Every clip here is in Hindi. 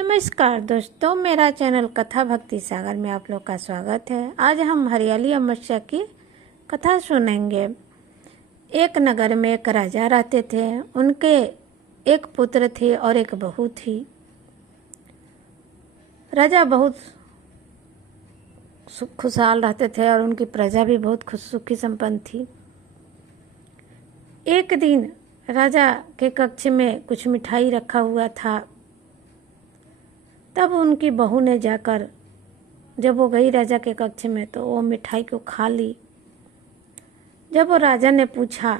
नमस्कार दोस्तों, मेरा चैनल कथा भक्ति सागर में आप लोग का स्वागत है। आज हम हरियाली अमावस्या की कथा सुनेंगे। एक नगर में एक राजा रहते थे। उनके एक पुत्र थे और एक बहू थी। राजा बहुत खुशहाल रहते थे और उनकी प्रजा भी बहुत सुखी संपन्न थी। एक दिन राजा के कक्ष में कुछ मिठाई रखा हुआ था। तब उनकी बहू ने जाकर, जब वो गई राजा के कक्ष में, तो वो मिठाई को खा ली। जब वो राजा ने पूछा,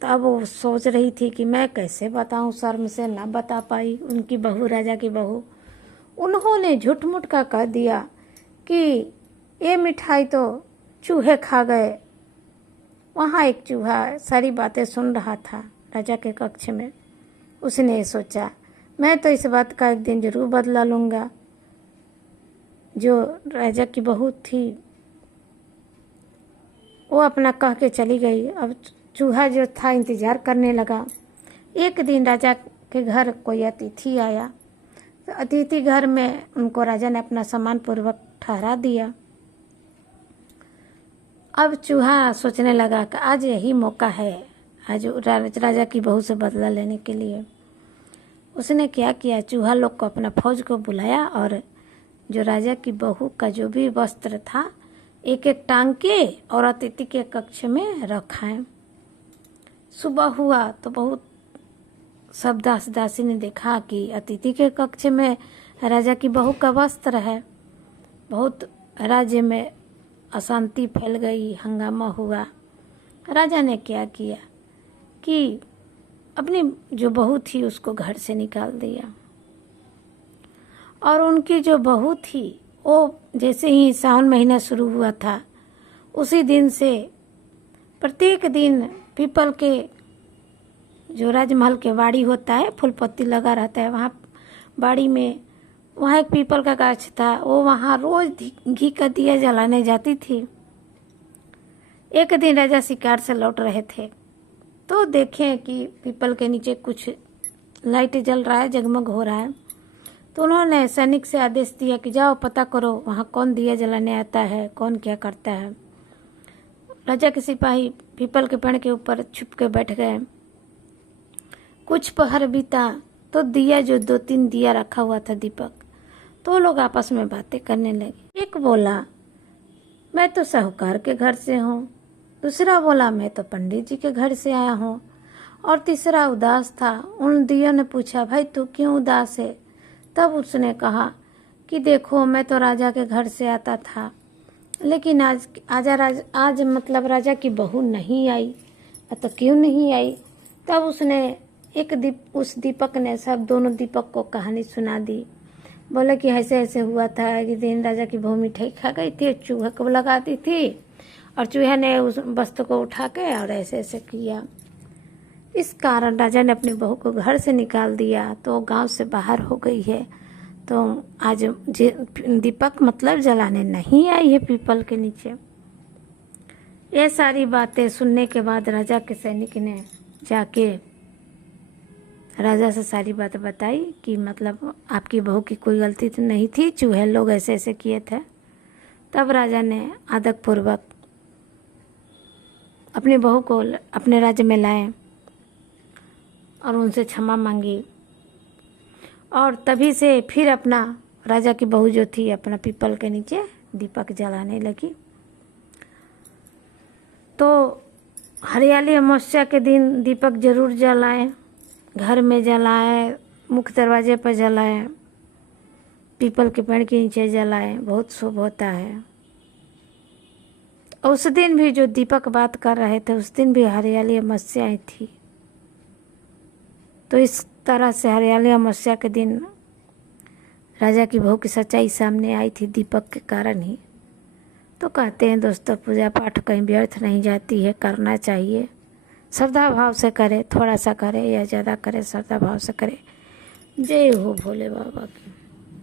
तब वो सोच रही थी कि मैं कैसे बताऊं, शर्म से ना बता पाई। उनकी बहू, राजा की बहू, उन्होंने झूठ मूठ का कह दिया कि ये मिठाई तो चूहे खा गए। वहाँ एक चूहा सारी बातें सुन रहा था राजा के कक्ष में। उसने सोचा, मैं तो इस बात का एक दिन जरूर बदला लूँगा। जो राजा की बहू थी वो अपना कह के चली गई। अब चूहा जो था इंतज़ार करने लगा। एक दिन राजा के घर कोई अतिथि आया। तो अतिथि घर में उनको राजा ने अपना सम्मान पूर्वक ठहरा दिया। अब चूहा सोचने लगा कि आज यही मौका है, आज राजा की बहू से बदला लेने के लिए। उसने क्या किया, चूहा लोग को, अपना फौज को बुलाया और जो राजा की बहू का जो भी वस्त्र था एक एक टांग के और अतिथि के कक्ष में रखाएं। सुबह हुआ तो बहुत सब दास दासी ने देखा कि अतिथि के कक्ष में राजा की बहू का वस्त्र है। बहुत राज्य में अशांति फैल गई, हंगामा हुआ। राजा ने क्या किया कि अपनी जो बहू थी उसको घर से निकाल दिया। और उनकी जो बहू थी वो जैसे ही सावन महीना शुरू हुआ था, उसी दिन से प्रत्येक दिन पीपल के जो राजमहल के बाड़ी होता है, फूल पत्ती लगा रहता है, वहाँ बाड़ी में वहाँ एक पीपल का गाछ था। वो वहाँ रोज घी का दिया जलाने जाती थी। एक दिन राजा शिकार से लौट रहे थे तो देखें कि पीपल के नीचे कुछ लाइट जल रहा है, जगमग हो रहा है। तो उन्होंने सैनिक से आदेश दिया कि जाओ पता करो वहाँ कौन दिया जलाने आता है, कौन क्या करता है। राजा के सिपाही पीपल के पेड़ के ऊपर छुप के बैठ गए। कुछ पहर बीता तो दिया, जो 2-3 दिया रखा हुआ था दीपक, तो लोग आपस में बातें करने लगे। एक बोला, मैं तो साहूकार के घर से हूँ। दूसरा बोला, मैं तो पंडित जी के घर से आया हूँ। और तीसरा उदास था। उन दियों ने पूछा, भाई तू क्यों उदास है? तब उसने कहा कि देखो, मैं तो राजा के घर से आता था, लेकिन आज मतलब राजा की बहू नहीं आई। तो क्यों नहीं आई? तब उसने उस दीपक ने दोनों दीपक को कहानी सुना दी। बोले कि ऐसे ऐसे हुआ था कि दिन राजा की बहू मिठाई खा गई थी, चूहे को लगा दी थी और चूहे ने उस वस्तु को उठा के और ऐसे ऐसे किया। इस कारण राजा ने अपनी बहू को घर से निकाल दिया, तो गांव से बाहर हो गई है। तो आज दीपक मतलब जलाने नहीं आई है पीपल के नीचे। ये सारी बातें सुनने के बाद राजा के सैनिक ने जाके राजा से सारी बातें बताई कि मतलब आपकी बहू की कोई गलती तो नहीं थी, चूहे लोग ऐसे ऐसे किए थे। तब राजा ने आदर पूर्वक अपनी बहू को अपने राज्य में लाए और उनसे क्षमा मांगी। और तभी से फिर अपना राजा की बहू जो थी अपना पीपल के नीचे दीपक जलाने लगी। तो हरियाली अमावस्या के दिन दीपक जरूर जलाएं, घर में जलाएं, मुख्य दरवाजे पर जलाएं, पीपल के पेड़ के नीचे जलाएं, बहुत शुभ होता है। उस दिन भी जो दीपक बात कर रहे थे, उस दिन भी हरियाली अमावस्या आई थी। तो इस तरह से हरियाली अमावस्या के दिन राजा की बहू की सच्चाई सामने आई थी दीपक के कारण ही। तो कहते हैं दोस्तों, पूजा पाठ कहीं व्यर्थ नहीं जाती है, करना चाहिए। श्रद्धा भाव से करे, थोड़ा सा करे या ज़्यादा करे, श्रद्धा भाव से करे। जय हो भोले बाबा की।